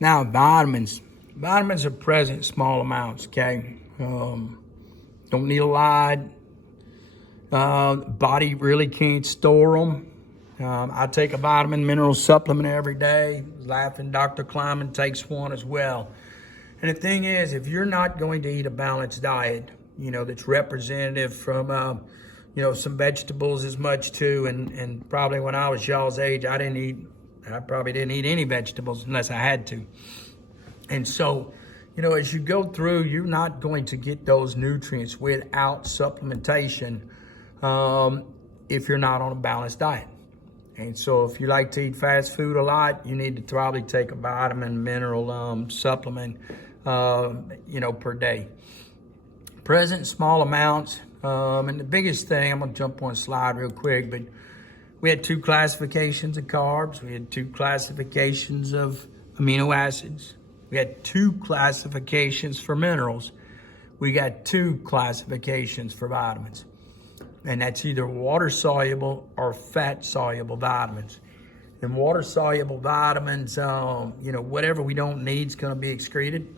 Now, vitamins. Vitamins are present in small amounts, okay? Don't need a lot. Body really can't store them. I take a vitamin mineral supplement every day. Laughing Dr. Kleiman takes one as well. And the thing is, if you're not going to eat a balanced diet, that's representative from, some vegetables as much too. And probably when I was y'all's age, I probably didn't eat any vegetables unless I had to. And so, as you go through, you're not going to get those nutrients without supplementation if you're not on a balanced diet. And so if you like to eat fast food a lot, you need to probably take a vitamin, mineral supplement, per day. Present in small amounts. And the biggest thing, I'm going to jump on a slide real quick, but we had 2 classifications of carbs. We had 2 classifications of amino acids. We had 2 classifications for minerals. We got 2 classifications for vitamins. And that's either water-soluble or fat-soluble vitamins. And water-soluble vitamins, whatever we don't need is going to be excreted.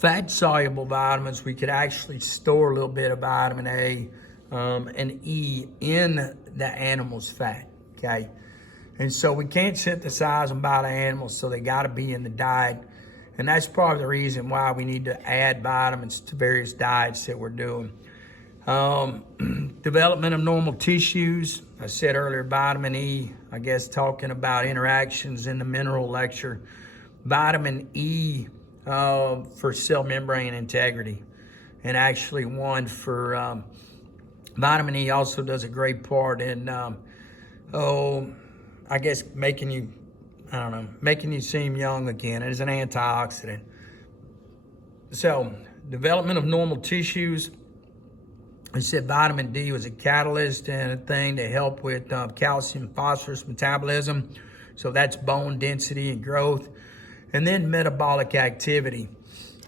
Fat-soluble vitamins, we could actually store a little bit of vitamin A and E in the animal's fat, okay? And so we can't synthesize them by the animals, so they got to be in the diet. And that's probably the reason why we need to add vitamins to various diets that we're doing. Development of normal tissues. I said earlier, vitamin E, I guess talking about interactions in the mineral lecture. Vitamin E for cell membrane integrity. And actually one for vitamin E also does a great part in, I guess making you seem young again. It is an antioxidant. So, development of normal tissues. I said vitamin D was a catalyst and a thing to help with calcium phosphorus metabolism. So that's bone density and growth. And then metabolic activity.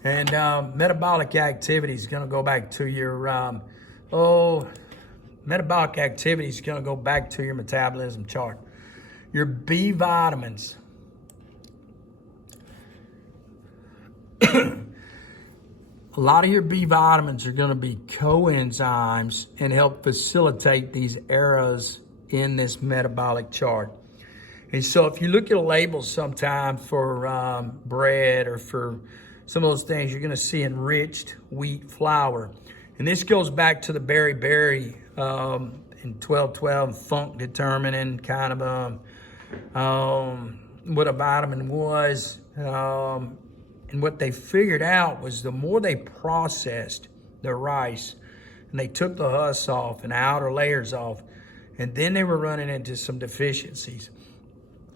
And metabolic activity is going to go back to your, metabolic activity is going to go back to your metabolism chart. Your B vitamins. A lot of your B vitamins are going to be coenzymes and help facilitate these eras in this metabolic chart. And so if you look at a label sometime for bread or for some of those things, you're going to see enriched wheat flour. And this goes back to the berry in 1212 funk determining kind of what a vitamin was. And what they figured out was the more they processed the rice and they took the husk off and the outer layers off, and then they were running into some deficiencies,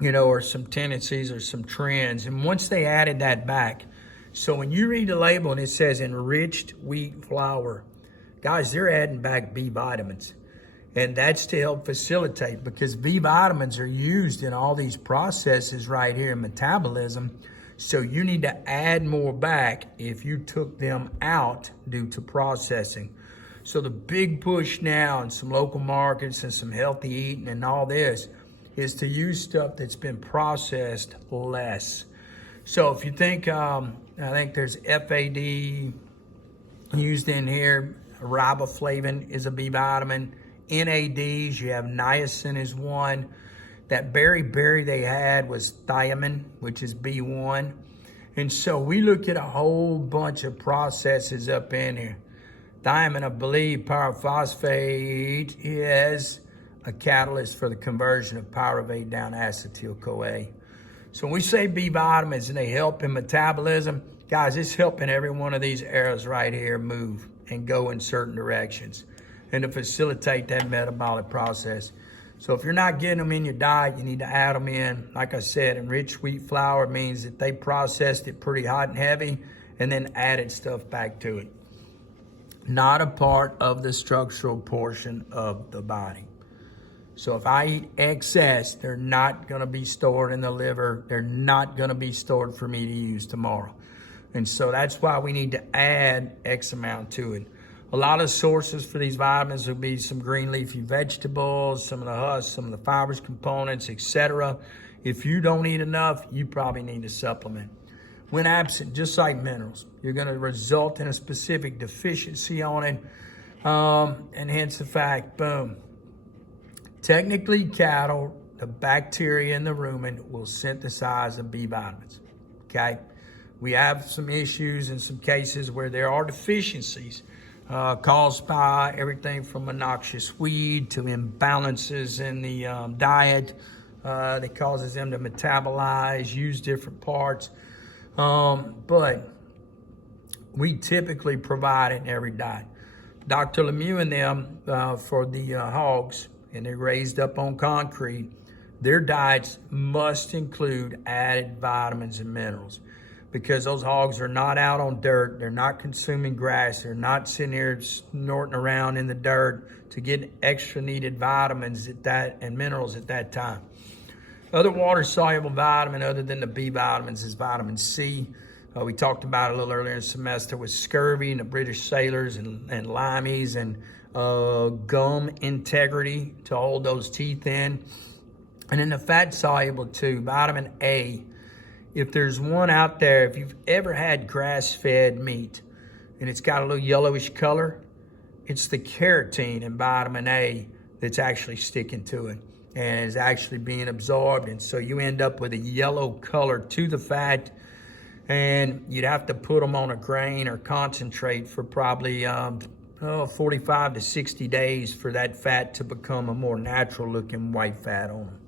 or some tendencies or some trends. And once they added that back, so when you read the label and it says enriched wheat flour, guys, they're adding back B vitamins. And that's to help facilitate, because B vitamins are used in all these processes right here in metabolism. So you need to add more back if you took them out due to processing. So the big push now in some local markets and some healthy eating and all this is to use stuff that's been processed less. So if you think, I think there's FAD used in here. Riboflavin is a B vitamin. NADs, you have niacin is one. That berry they had was thiamine, which is B1. And so we look at a whole bunch of processes up in here. Thiamine, I believe, pyrophosphate is a catalyst for the conversion of pyruvate down to acetyl-CoA. So when we say B vitamins and they help in metabolism, guys, it's helping every one of these arrows right here move and go in certain directions and to facilitate that metabolic process. So if you're not getting them in your diet, you need to add them in. Like I said, enriched wheat flour means that they processed it pretty hot and heavy and then added stuff back to it. Not a part of the structural portion of the body. So if I eat excess, they're not going to be stored in the liver. They're not going to be stored for me to use tomorrow. And so that's why we need to add X amount to it. A lot of sources for these vitamins will be some green leafy vegetables, some of the husks, some of the fibers, components, etc. If you don't eat enough, you probably need to supplement. When absent, just like minerals, you're going to result in a specific deficiency on it, and hence the fact, boom. Technically, cattle, the bacteria in the rumen will synthesize the B vitamins, okay? We have some issues in some cases where there are deficiencies caused by everything from a noxious weed to imbalances in the diet that causes them to metabolize, use different parts. But we typically provide it in every diet. Dr. Lemieux and them, for the hogs, and they're raised up on concrete, their diets must include added vitamins and minerals, because those hogs are not out on dirt, they're not consuming grass, they're not sitting here snorting around in the dirt to get extra needed vitamins and minerals at that time. Other water-soluble vitamin other than the B vitamins is vitamin C. We talked about it a little earlier in the semester with scurvy and the British sailors and limeys and gum integrity to hold those teeth in. And then the fat-soluble too, vitamin A. If there's one out there, if you've ever had grass-fed meat and it's got a little yellowish color, it's the carotene and vitamin A that's actually sticking to it and is actually being absorbed. And so you end up with a yellow color to the fat, and you'd have to put them on a grain or concentrate for probably 45 to 60 days for that fat to become a more natural looking white fat on them.